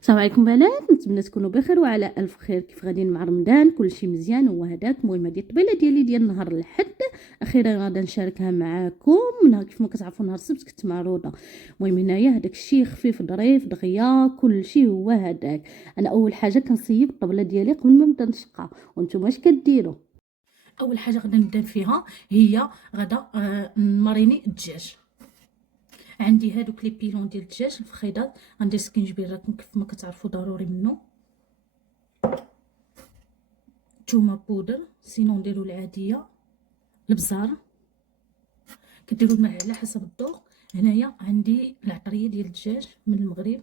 السلام عليكم بنات، نتمنى تكونوا بخير وعلى الف خير. كيف غاديين مع رمضان؟ كلشي مزيان. هو هذاك المهم هذه الطبيله ديالي ديال نهار الاحد، اخيرا غادا نشاركها معاكم. نهار كيف ما كتعرفوا نهار السبت كنت معروضه. المهم هنايا هذاك الشيء خفيف ظريف دغيا كلشي هو هذاك. انا اول حاجه كنصيب الطبله ديالي قبل ما نبدا نشقها. وانتم اش كديروا؟ اول حاجه غادا نبدا فيها هي غادا نماريني الدجاج. عندي هادوك لي بيلون ديال الدجاج الفخيدات، غندير سكينجبير راكم كيف ما كتعرفوا ضروري منه، تومه بودر سينو نديرو العاديه، البزار كديروا الماء على حسب الذوق. هنايا عندي العطريه ديال الدجاج من المغرب،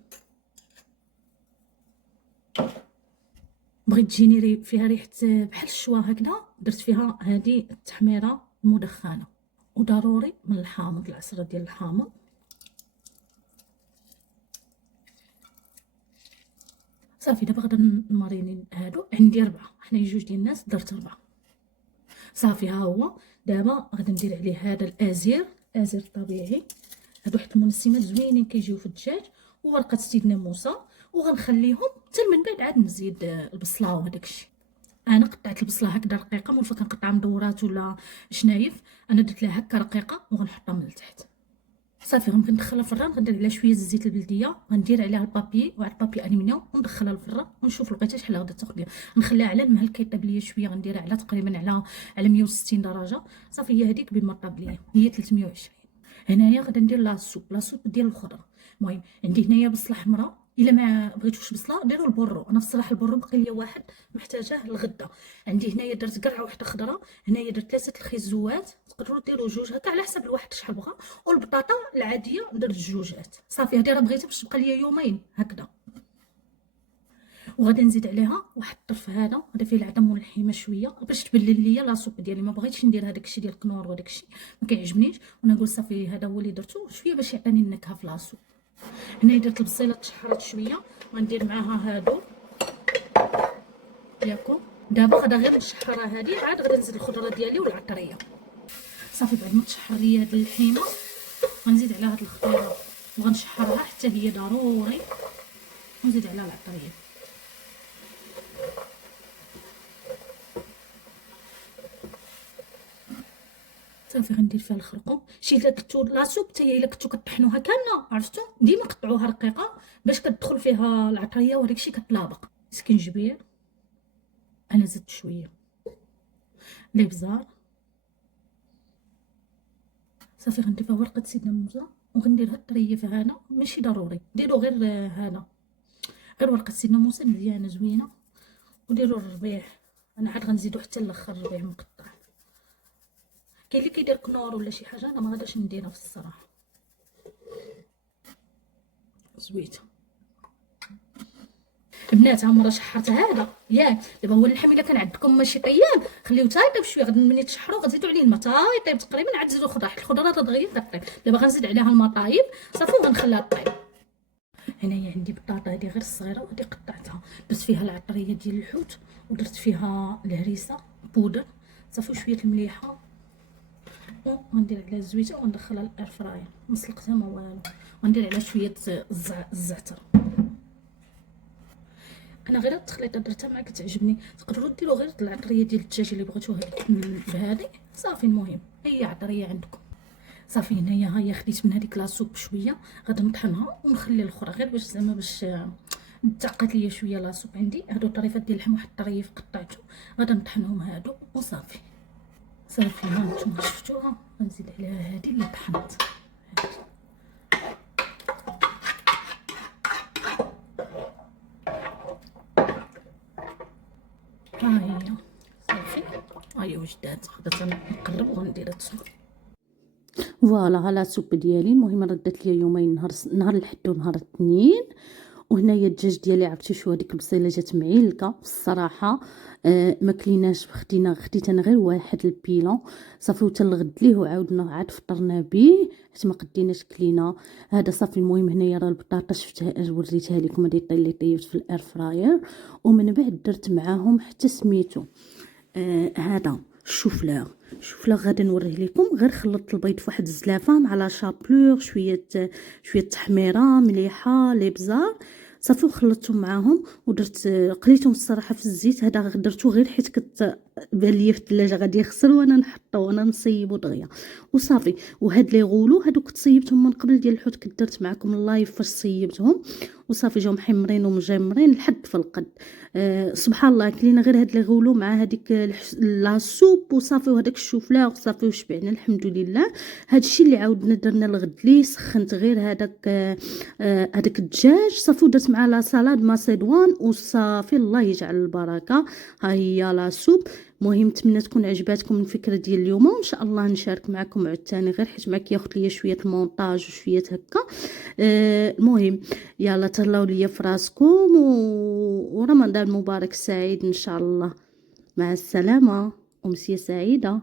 بغيت تجيني فيها ريحه بحال الشوا هكذا، درت فيها هذه التحميره المدخنه. وضروري من الحامض، العصره ديال الحامض. صافي دابا غادا نماريني هادو. عندي 4، حنايا 2 ديال الناس درت 4. صافي ها هو. دابا غادا ندير عليه هذا الازير طبيعي. هادو واحد المنسمات زوينين كيجيو في الدجاج، وورقه السيدنا موسى، وغنخليهم حتى من بعد عاد نزيد البصله وهداك الشيء. انا قطعت البصله هكذا رقيقه، مولفه كنقطعها مدورات ولا شنايف، انا درت لها هكا رقيقه وغنحطها من التحت. صافي غنبقى ندخلها الفران، غندير عليها شويه الزيت البلديه، غندير عليها البابي واحد البابي الومنيوم وندخلها الفران ونشوف لقيتها شحال غادا تاخذ ليا. نخليها على المهل كيطيب ليا شويه، غنديرها على تقريبا على 160 درجه. صافي هي هذيك بما طاب ليا هي 320. هنايا غادا ندير لاصوب ديال الخضره. المهم عندي هنايا بصله حمراء، الا ما بغيتوش بصله ديروا البرو. انا بصراحه البرو بقى ليا واحد محتاجاه للغدا. عندي هنايا درت قرعه واحده خضراء، هنايا درت 3 الخيزوات، تقدروا ديروا 2 هكا على حسب الواحد شحال بغا. والبطاطا العاديه درت 2. صافي هذه راه بغيتها باش تبقى ليا يومين هكذا. وغادي نزيد عليها واحد الطرف هذا فيه العظم واللحيمه شويه باش تبلل ليا لاصوب ديالي. ما بغيتش ندير هذاك الشيء ديال الكنور وهذاك الشيء ما كيعجبنيش، وانا نقول صافي هذا هو اللي درتو شويه باش يعطيني النكهه في لاصوب. هنا درت البصيله تشحرات شويه، غندير معاها هادو ياكم. دابا غادا غير نشحرها هذه، عاد غادا نزيد الخضره ديالي والعطريه. صافي بعد ما تشحر ليا هاد اللحيمه غنزيد عليها هاد الخضره وغنشحرها حتى هي ضروري، ونزيد عليها العطريه. صافي غندير فيها الخرقوم. شي الا درتو لاصوب حتى هي الا كنتو كطحنوها كامله، عرفتو ديما قطعوها رقيقه باش كتدخل فيها العطريه وداك الشيء كتلابق. سكينجبير انا زدت شويه، الابزار. صافي غندير فيها ورقه سيدنا موسى وغنديرها الطريه هنا، ماشي ضروري ديروا غير هذا، غير ورقه سيدنا موسى مزيانه زوينه. وديروا الربيع، انا عاد غنزيدو حتى الاخر الربيع مقطع. كاين اللي كيدير كنور ولا شي حاجه، انا ما غاداش نديرها في الصراحه. زويته البنات، ها مره شحرت هذا ياك. دابا هو اللحم الا كان عندكم ماشي طياب خليوه تا يطيب شويه، غادي ملي تشحروا غتزيدوا عليه الماء تا يطيب تقريبا، عاد تزيدوا الخضره حيت الخضره راه دغيا كطيب. دابا غنزيد عليها الماء طايب صافي وغنخليها طيب. هنايا عندي بطاطا هذه غير الصغيره وهذه قطعتها، درت فيها العطريه ديال الحوت ودرت فيها الهريسه بودر صافي وشويه المليحه، وغندير عليها الزويته وندخلها للاير فراير. مسلقتها ما والو، وندير عليها شويه الزعتر. انا غير التخليطه درتها ما كتعجبني، تقدروا ديروا غير العطريه ديال الدجاج اللي بغيتوها بهذه. صافي المهم هي عطريه عندكم. صافي هنايا ها هي خديت من هذيك لاصوب شويه، غادي نطحنها ونخلي الاخرى غير باش زعما باش تعقات ليا شويه لاصوب. عندي هادو طريفات ديال اللحم، واحد الطريف قطعته غادي نطحنهم هادو وصافي. صافي ها نتوما شفتوها، غنزيد عليها هذه اللي طحنت. ها هي صافي، ها هي وجدات. غادا نقرب وغنديرها تسخن. فوالا ها لا سوب ديالي. المهم ردات ليا يومين، نهار الحد ونهار الاثنين. وهنايا الدجاج ديالي عرفتي شو هذيك البصيله جات معيلكه الصراحه. ما كليناش، خديت انا غير واحد البيلون صافي وتلغد ليه وعاودنا عاد فطرنا به حيت ما قديناش كلينا هذا. صافي المهم هنايا راه البطاطا شفتها وريتها لكم هذه اللي طيبت في الاير فراير. ومن بعد درت معاهم حتى سميتو هذا الشوفلار غادي نوريه لكم. غير خلطت البيض في واحد الزلافه مع لا شابلور، شويه تحميره مليحه، لي بزار صافي وخلطتهم معاهم ودرت قليتهم الصراحه في الزيت. هذا درتو غير حيت بان ليا في الثلاجه غادي يخسر وانا نحطو وانا نصيبو دغيا وصافي. وهاد لي غولو هادوك تصيبتهم من قبل ديال الحوت، كنت درت معكم اللايف فاش صيبتهم وصافي جاو محمرين ومجمرين لحد في القد. سبحان الله كلينا غير هاد لي غولو مع هذيك لا سوب وصافي، وهداك الشوفلا وصافي وشبعنا الحمد لله. هادشي اللي عاودنا درنا الغد لي سخنت غير هذاك الدجاج صافي ودرت مع لا سالاد ماسيدوان وصافي. الله يجعل البركه. ها هي لا سوب. مهم نتمنى تكون عجباتكم الفكره ديال اليوم، وان شاء الله نشارك معكم عود ثاني غير حيت معاك ياخذ ليا شويه المونتاج وشويه هكا. المهم يلا تهلاو ليا في راسكم ورمضان مبارك سعيد ان شاء الله. مع السلامه، امسيه سعيده.